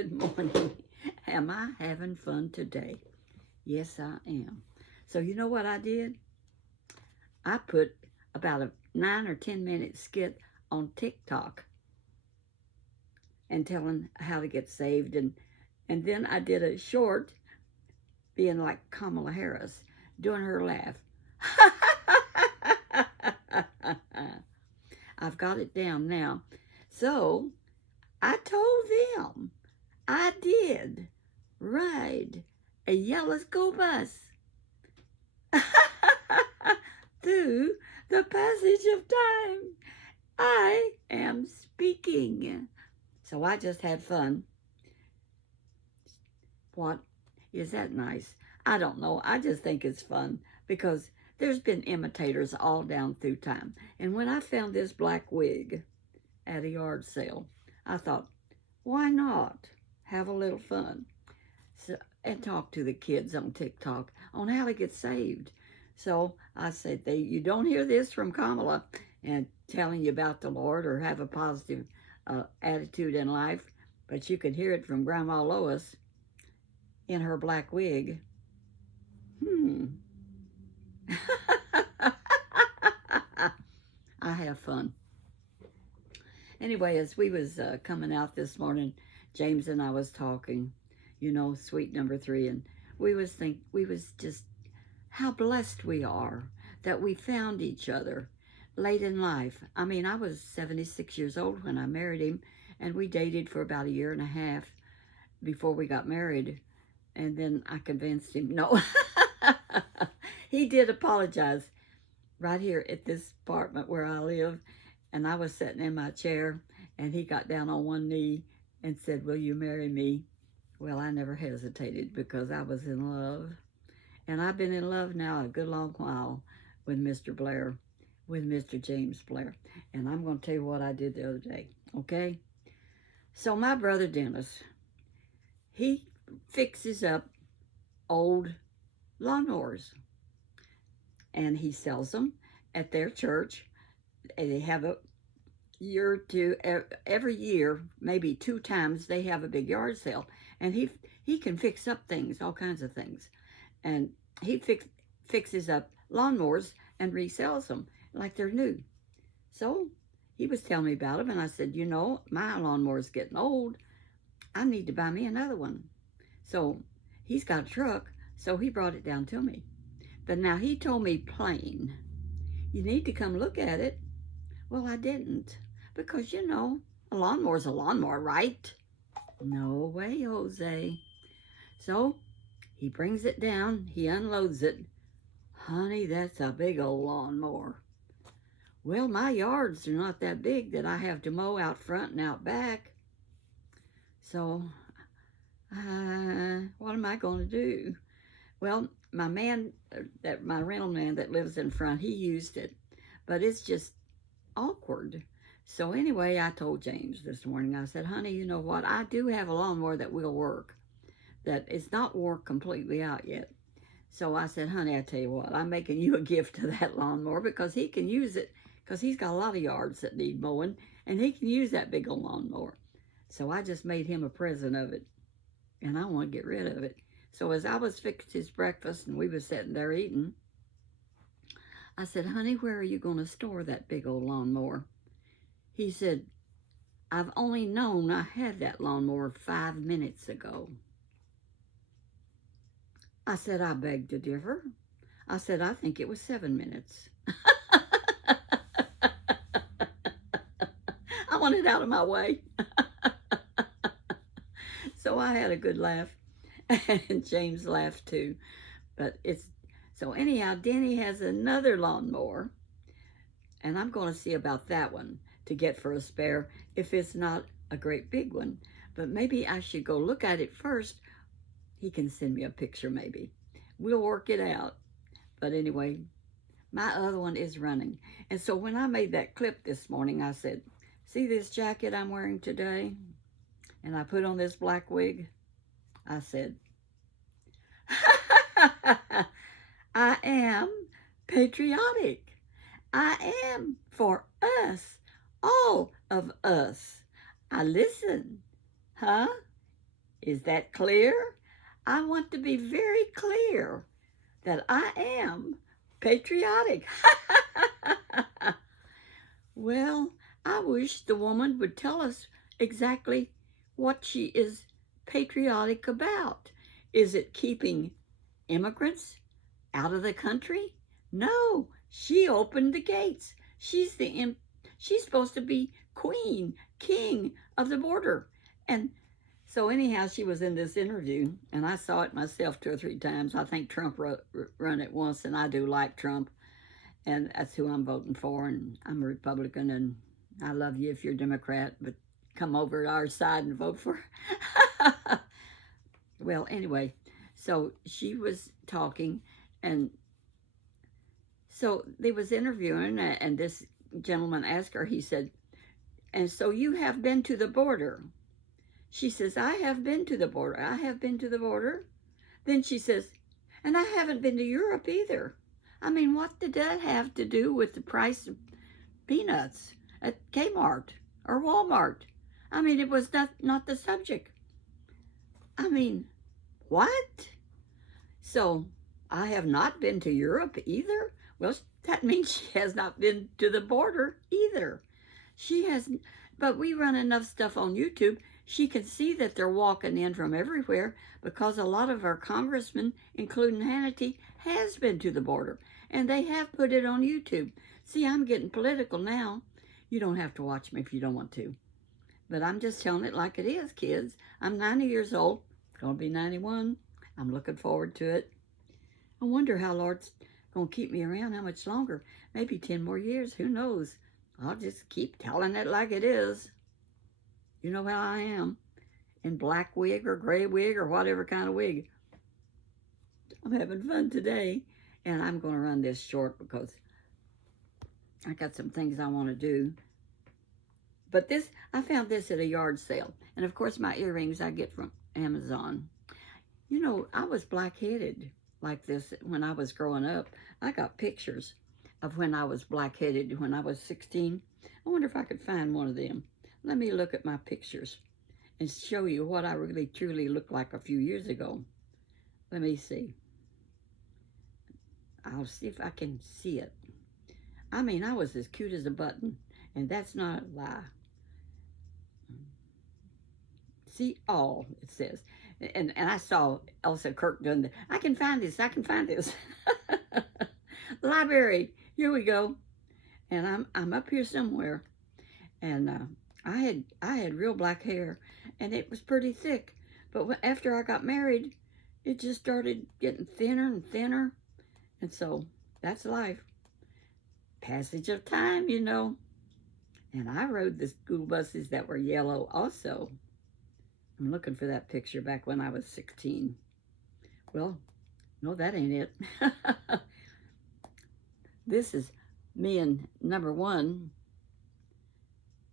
Good morning. Am I having fun today? Yes, I am. So you know what I did? I put about a 9 or 10 minute skit on TikTok and telling how to get saved, and then I did a short being like Kamala Harris, doing her laugh. I've got it down now. So I told them I did ride a yellow school bus through the passage of time. I am speaking. So I just had fun. What? Is that nice? I don't know. I just think it's fun because there's been imitators all down through time. And when I found this black wig at a yard sale, I thought, why not have a little fun? So, and talk to the kids on TikTok on how to get saved. So I said, you don't hear this from Kamala and telling you about the Lord or have a positive attitude in life, but you could hear it from Grandma Lois in her black wig. I have fun. Anyway, as we was coming out this morning, James and I was talking, sweet number 3, and we was just how blessed we are that we found each other late in life. I mean, I was 76 years old when I married him, and we dated for about a year and a half before we got married, and then I convinced him. No, he did apologize right here at this apartment where I live, and I was sitting in my chair, and he got down on one knee and said, will you marry me? Well, I never hesitated because I was in love. And I've been in love now a good long while with Mr. Blair, with Mr. James Blair. And I'm going to tell you what I did the other day, okay? So my brother Dennis, he fixes up old lawnmowers. And he sells them at their church. And they have a year or two, every year, maybe 2 times, they have a big yard sale. And he can fix up things, all kinds of things. And he fixes up lawnmowers and resells them like they're new. So he was telling me about them, and I said, my lawnmower's getting old. I need to buy me another one. So he's got a truck, so he brought it down to me. But now he told me plain, you need to come look at it. Well, I didn't, because, a lawnmower's a lawnmower, right? No way, Jose. So he brings it down, he unloads it. Honey, that's a big old lawnmower. Well, my yards are not that big that I have to mow out front and out back. So, what am I going to do? Well, my rental man that lives in front, he used it, but it's just awkward. So anyway, I told James this morning, I said, honey, you know what? I do have a lawnmower that will work, that it's not worked completely out yet. So I said, honey, I tell you what, I'm making you a gift to that lawnmower because he can use it, because he's got a lot of yards that need mowing, and he can use that big old lawnmower. So I just made him a present of it, and I want to get rid of it. So as I was fixing his breakfast and we was sitting there eating, I said, honey, where are you going to store that big old lawnmower? He said, I've only known I had that lawnmower 5 minutes ago. I said, I beg to differ. I said, I think it was 7 minutes. I want it out of my way. So I had a good laugh. And James laughed too. But so anyhow, Denny has another lawnmower, and I'm going to see about that one to get for a spare if it's not a great big one. But maybe I should go look at it first. He can send me a picture maybe. We'll work it out. But anyway, my other one is running. And so when I made that clip this morning, I said, see this jacket I'm wearing today? And I put on this black wig. I said, I am patriotic. I am for us, all of us. I listen, huh? Is that clear? I want to be very clear that I am patriotic. Well, I wish the woman would tell us exactly what she is patriotic about. Is it keeping immigrants out of the country? No, she opened the gates. She's supposed to be queen, king of the border. And so anyhow, she was in this interview, and I saw it myself 2 or 3 times. I think Trump run it once, and I do like Trump, and that's who I'm voting for. And I'm a Republican, and I love you if you're a Democrat, but come over to our side and vote for. Well, anyway, so she was talking, and so they was interviewing, and this gentleman asked her. He said, "And so you have been to the border?" She says, "I have been to the border. I have been to the border." Then she says, "And I haven't been to Europe either." I mean, what did that have to do with the price of peanuts at Kmart or Walmart? I mean, it was not the subject. I mean, what? So I have not been to Europe either? Well, that means she has not been to the border either. She has, but we run enough stuff on YouTube. She can see that they're walking in from everywhere because a lot of our congressmen, including Hannity, has been to the border. And they have put it on YouTube. See, I'm getting political now. You don't have to watch me if you don't want to. But I'm just telling it like it is, kids. I'm 90 years old. Going to be 91. I'm looking forward to it. I wonder how Lord's going to keep me around how much longer. Maybe 10 more years. Who knows? I'll just keep telling it like it is. You know how I am. In black wig or gray wig or whatever kind of wig. I'm having fun today. And I'm going to run this short because I got some things I want to do. But this, I found this at a yard sale. And of course my earrings I get from Amazon. You know, I was black-headed like this when I was growing up. I got pictures of when I was black-headed when I was 16. I wonder if I could find one of them. Let me look at my pictures and show you what I really truly looked like a few years ago. Let me see. I'll see if I can see it. I mean, I was as cute as a button, and that's not a lie. See all, it says. And I saw Elsa Kirk doing that. I can find this. I can find this. Library. Here we go. And I'm up here somewhere. And I had real black hair, and it was pretty thick. But after I got married, it just started getting thinner and thinner. And so that's life. Passage of time, you know. And I rode the school buses that were yellow also. I'm looking for that picture back when I was 16. Well, no, that ain't it. This is me and number one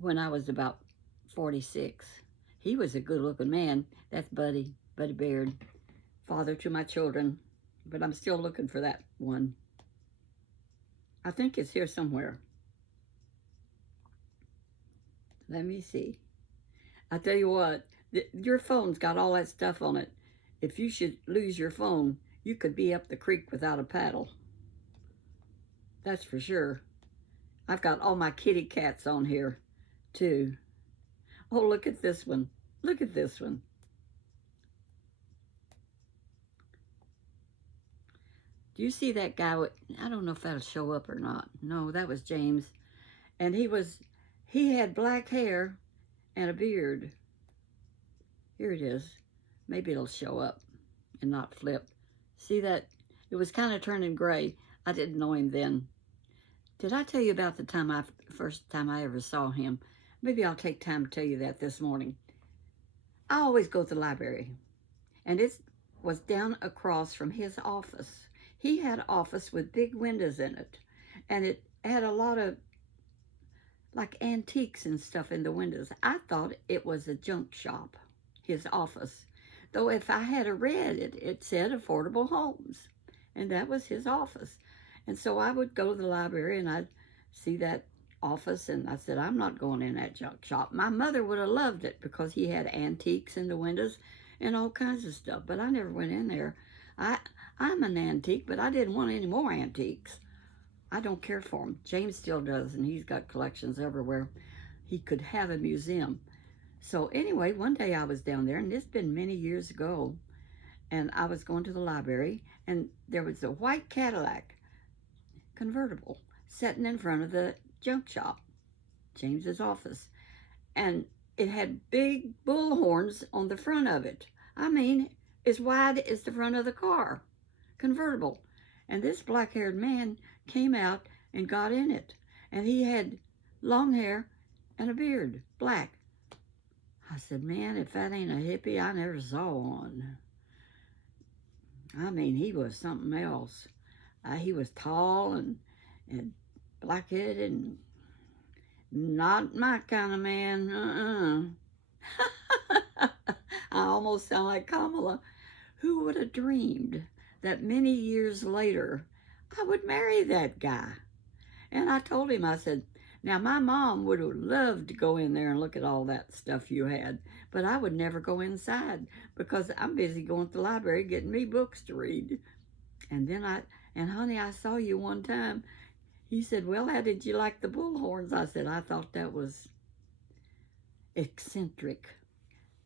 when I was about 46. He was a good-looking man. That's Buddy Baird, father to my children. But I'm still looking for that one. I think it's here somewhere. Let me see. I tell you what, your phone's got all that stuff on it. If you should lose your phone, you could be up the creek without a paddle. That's for sure. I've got all my kitty cats on here, too. Oh, look at this one. Look at this one. Do you see that guy with, I don't know if that'll show up or not. No, that was James. And he had black hair and a beard. Here it is. Maybe it'll show up and not flip. See that? It was kind of turning gray. I didn't know him then. Did I tell you about the first time I ever saw him? Maybe I'll take time to tell you that this morning. I always go to the library. And it was down across from his office. He had an office with big windows in it. And it had a lot of like antiques and stuff in the windows. I thought it was a junk shop, his office. Though if I had read it, it said affordable homes. And that was his office. And so I would go to the library and I'd see that office and I said, I'm not going in that junk shop. My mother would have loved it because he had antiques in the windows and all kinds of stuff. But I never went in there. I'm an antique, but I didn't want any more antiques. I don't care for them. James still does, and he's got collections everywhere. He could have a museum. So anyway, one day I was down there, and it's been many years ago, and I was going to the library, and there was a white Cadillac convertible sitting in front of the junk shop, James's office, and it had big bull horns on the front of it. I mean, as wide as the front of the car, convertible. And this black-haired man came out and got in it, and he had long hair and a beard, black. I said, man, if that ain't a hippie, I never saw one. I mean, he was something else. He was tall and black-headed and not my kind of man. I almost sound like Kamala. Who would have dreamed that many years later I would marry that guy? And I told him, I said, now my mom would have loved to go in there and look at all that stuff you had, but I would never go inside because I'm busy going to the library getting me books to read. And then honey, I saw you one time. He said, well, how did you like the bullhorns? I said, I thought that was eccentric.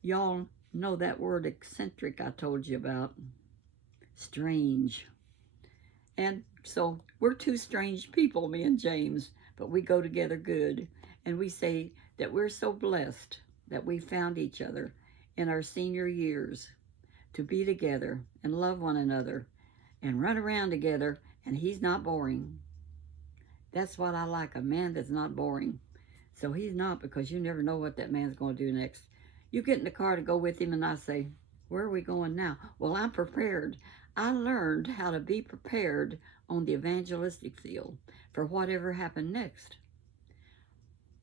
Y'all know that word eccentric I told you about. Strange. And so we're two strange people, me and James, but we go together good. And we say that we're so blessed that we found each other in our senior years to be together and love one another and run around together, and he's not boring. That's what I like, a man that's not boring. So he's not, because you never know what that man's going to do next. You get in the car to go with him, and I say, where are we going now? Well, I'm prepared. I learned how to be prepared on the evangelistic field for whatever happened next.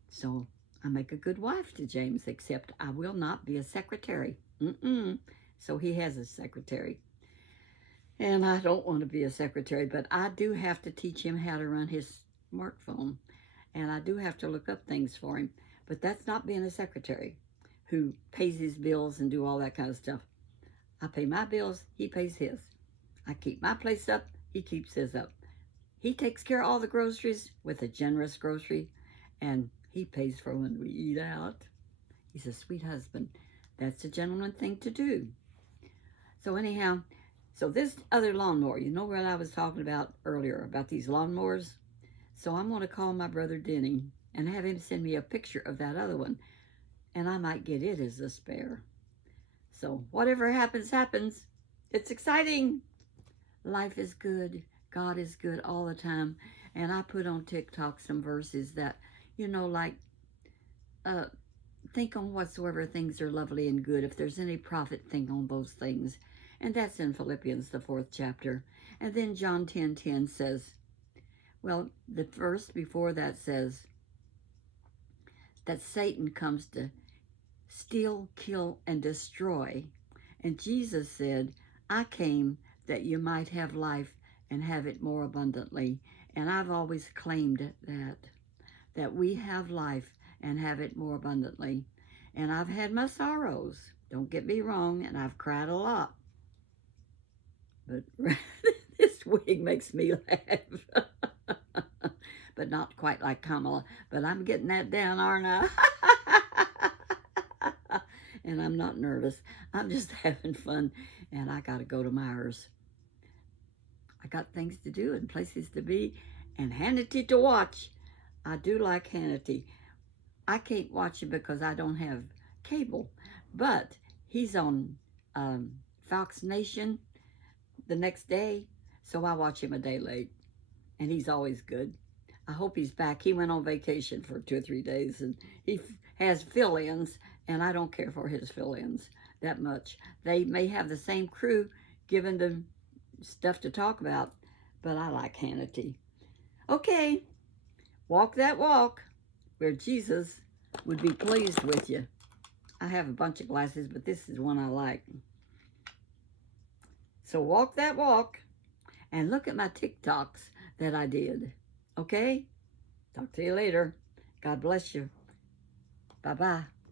So I make a good wife to James, except I will not be a secretary. So he has a secretary. And I don't want to be a secretary, but I do have to teach him how to run his smartphone. And I do have to look up things for him. But that's not being a secretary who pays his bills and do all that kind of stuff. I pay my bills, he pays his. I keep my place up, he keeps his up. He takes care of all the groceries with a generous grocery, and he pays for when we eat out. He's a sweet husband. That's a gentleman thing to do. So anyhow, so this other lawnmower, you know what I was talking about earlier, about these lawnmowers? So I'm going to call my brother Denny and have him send me a picture of that other one, and I might get it as a spare. So whatever happens, happens. It's exciting. Life is good. God is good all the time. And I put on TikTok some verses that, you know, like, think on whatsoever things are lovely and good. If there's any profit, think on those things. And that's in Philippians, the 4th chapter. And then John 10:10 says, well, the verse before that says that Satan comes to steal, kill, and destroy. And Jesus said, I came that you might have life and have it more abundantly. And I've always claimed that we have life and have it more abundantly. And I've had my sorrows, don't get me wrong, and I've cried a lot. But this wig makes me laugh. But not quite like Kamala. But I'm getting that down, aren't I? And I'm not nervous. I'm just having fun. And I got to go to Myers. I got things to do and places to be. And Hannity to watch. I do like Hannity. I can't watch it because I don't have cable. But he's on Fox Nation the next day. So I watch him a day late. And he's always good. I hope he's back. He went on vacation for 2 or 3 days. And he has fill-ins. And I don't care for his fill-ins that much. They may have the same crew giving them stuff to talk about, but I like Hannity. Okay, walk that walk where Jesus would be pleased with you. I have a bunch of glasses, but this is one I like. So walk that walk and look at my TikToks that I did. Okay? Talk to you later. God bless you. Bye-bye.